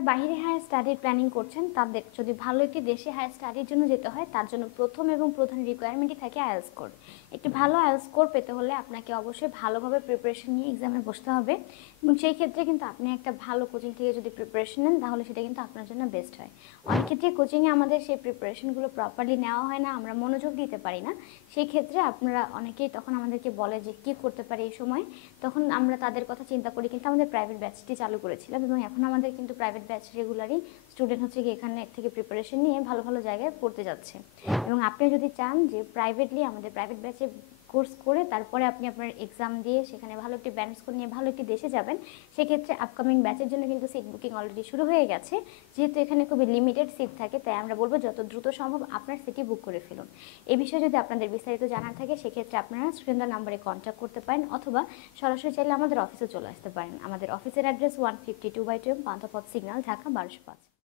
যারা বাইরে হায়ার স্টাডির প্ল্যানিং করছেন তাদের যদি ভালো একটি দেশে হায়ার স্টাডির জন্য যেতে হয় তার জন্য প্রথম এবং প্রধান রিকোয়ারমেন্টই থাকে আইএলটিএস স্কোর। একটি ভালো আইএলটিএস স্কোর পেতে হলে আপনাকে অবশ্যই ভালোভাবে প্রিপারেশন নিয়ে এক্সামে বসতে হবে এবং সেই ক্ষেত্রে কিন্তু আপনি একটা ভালো কোচিং থেকে যদি প্রিপারেশন নেন তাহলে সেটা কিন্তু আপনার জন্য বেস্ট হয়। অনেক ক্ষেত্রে কোচিংয়ে আমাদের সেই প্রিপারেশনগুলো প্রপারলি নেওয়া হয় না, আমরা মনোযোগ দিতে পারি না। সেই ক্ষেত্রে আপনারা অনেকেই তখন আমাদেরকে বলে যে কী করতে পারি এই সময়, তখন আমরা তাদের কথা চিন্তা করি কিন্তু আমাদের প্রাইভেট ব্যাচটি চালু করেছিলাম এবং এখন আমাদের কিন্তু প্রাইভেট ব্যাচ রেগুলারই স্টুডেন্ট হচ্ছে কি এখানে থেকে প্রিপারেশন নিয়ে ভালো ভালো জায়গায় পড়তে যাচ্ছে। এবং আপনি যদি চান যে প্রাইভেটলি আমাদের প্রাইভেট ব্যাচে কোর্স করে তারপরে আপনি আপনার এক্সাম দিয়ে সেখানে ভালো একটি ব্যান্ড স্কোর নিয়ে ভালো একটি দেশে যাবেন, সেক্ষেত্রে আপকামিং ব্যাচের জন্য কিন্তু সিট বুকিং অলরেডি শুরু হয়ে গেছে। যেহেতু এখানে খুবই লিমিটেড সিট থাকে তাই আমরা বলবো যত দ্রুত সম্ভব আপনার সিটই বুক করে ফেলুন। এই বিষয়ে যদি আপনাদের বিস্তারিত জানার থাকে সেক্ষেত্রে আপনারা স্ক্রিনের নাম্বারে কন্ট্যাক্ট করতে পারেন অথবা সরাসরি চাইলে আমাদের অফিসে চলে আসতে পারেন। আমাদের অফিসের অ্যাড্রেস 152/2 পান্থপথ সিগন্যাল, ঢাকা 1205।